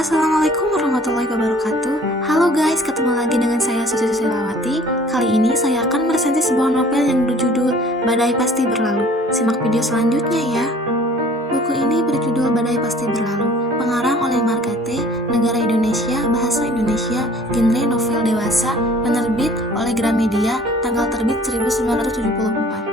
Assalamualaikum warahmatullahi wabarakatuh. Halo guys, ketemu lagi dengan saya Susi Susilawati. Kali ini saya akan meresensi sebuah novel yang berjudul Badai Pasti Berlalu. Simak video selanjutnya ya. Buku ini berjudul Badai Pasti Berlalu, pengarang oleh Margate, negara Indonesia, bahasa Indonesia, genre novel dewasa, penerbit oleh Gramedia, tanggal terbit 1974.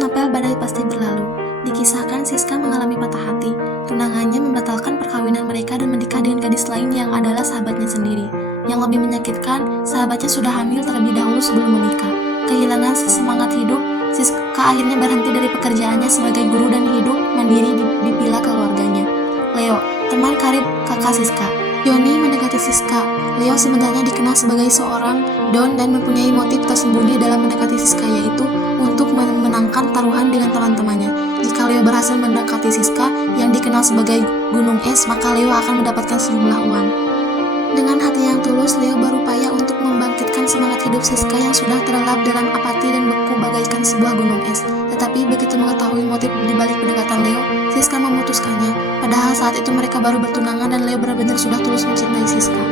Novel Badai Pasti Berlalu. Dikisahkan Siska mengalami patah hati. Tunangannya membatalkan perkawinan mereka dan menikah dengan gadis lain yang adalah sahabatnya sendiri. Yang lebih menyakitkan, sahabatnya sudah hamil terlebih dahulu sebelum menikah. Kehilangan semangat hidup, Siska akhirnya berhenti dari pekerjaannya sebagai guru dan hidup mandiri di villa keluarganya. Leo, teman karib kakak Siska. Yoni mendekati Siska. Leo sebenarnya dikenal sebagai seorang don dan mempunyai motif tersembunyi dalam mendekati Siska, yaitu untuk memenangkan taruhan dengan teman-temannya. Jika Leo berhasil mendekati Siska yang dikenal sebagai Gunung Es, maka Leo akan mendapatkan sejumlah uang. Dengan hati yang tulus, Leo berupaya untuk membangkitkan semangat hidup Siska yang sudah terlelap dalam apati dan beku bagaikan sebuah gunung es. Tetapi begitu mengetahui motif di balik pendekatan Leo, Siska memutuskannya. Padahal saat itu mereka baru bertunangan dan Leo benar-benar sudah tulus mencintai Siska.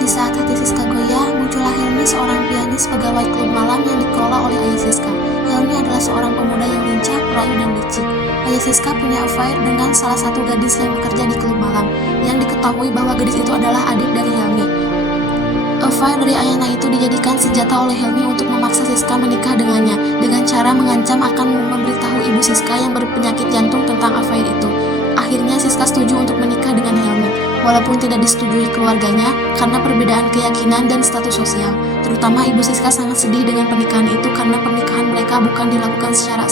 Di saat hati Siska goyah, muncullah Helmi, seorang pianis pegawai klub malam yang dikelola oleh ayah Siska. Helmi adalah seorang pemuda yang lincah, perayu, dan licik. Ayah Siska punya affair dengan salah satu gadis yang bekerja di klub malam, yang diketahui bahwa gadis itu adalah adik dari Helmi. Affair dari ayahnya itu dijadikan senjata oleh Helmi untuk memaksa Siska menikah dengannya, dengan cara mengancam akan memberitahu ibu Siska yang berpenyakit jantung tentang affair itu. Akhirnya Siska setuju untuk menikah dengan Helmi, walaupun tidak disetujui keluarganya karena perbedaan keyakinan dan status sosial. Terutama ibu Siska sangat sedih dengan pernikahan itu karena pernikahan mereka bukan dilakukan secara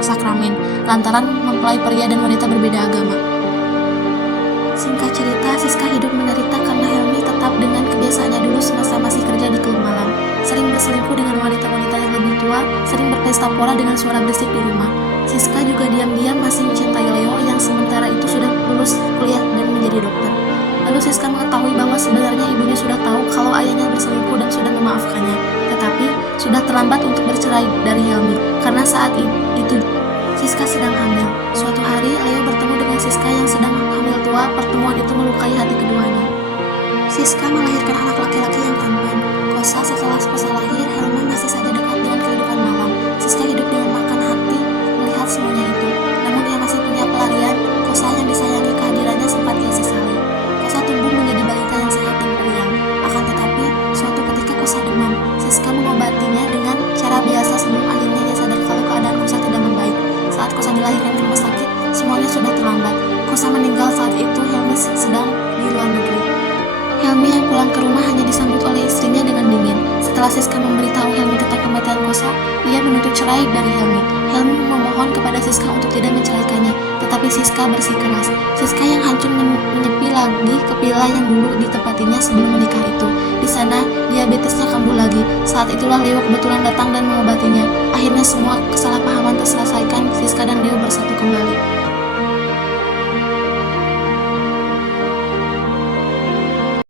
sakramen, lantaran mempelai pria dan wanita berbeda agama. Singkat cerita, Siska hidup menderita karena Helmi tetap dengan kebiasaannya dulu semasa masih kerja di klub malam. Sering berselingkuh dengan wanita-wanita yang lebih tua, sering berpesta pora dengan suara berisik di rumah. Siska juga diam-diam masih mencintai Leo yang sementara itu sudah lulus kuliah dan menjadi dokter. Lalu Siska mengetahui bahwa sebenarnya ibunya sudah tahu kalau ayahnya berselingkuh dan sudah memaafkannya. Tetapi sudah terlambat untuk bercerai dari Helmi karena saat itu Siska sedang hamil. Suatu hari Leo bertemu dengan Siska yang sedang hamil tua. Pertemuan itu melukai hati keduanya. Siska melahirkan anak laki-laki yang tampan. Kosa setelah lahir, Helmi masih saja dekat dengan kehidupan malam. Siska hidup dengan makan hati melihat semuanya itu. Namun ia masih punya pelarian. Kosa yang disayangi kehadirannya sempat ia sesali. Kosa tumbuh menjadi balita yang sehat dan periang. Akan tetapi, suatu ketika Kosa demam. Siska mengobatinya dengan cara biasa sebelum akhirnya ia sadar kalau keadaan Kosa tidak membaik. Saat Kosa dilahirkan ke rumah sakit, semuanya sudah terlambat. Kosa meninggal saat itu Helmi sedang di luar negeri. Helmi yang pulang ke rumah hanya disambut oleh istrinya dengan dingin. Setelah Siska memberitahu Helmi tentang kematian Kosa, ia menuntut cerai dari Helmi. Helmi memohon kepada Siska untuk tidak menceraikannya, tetapi Siska bersikeras. Siska yang hancur menyepi lagi ke villa yang dulu ditempatinya sebelum menikah itu. Di sana, diabetesnya kambuh lagi. Saat itulah Leo kebetulan datang dan mengobatinya. Akhirnya semua kesalahpahaman terselesaikan, Siska dan Leo bersatu kembali.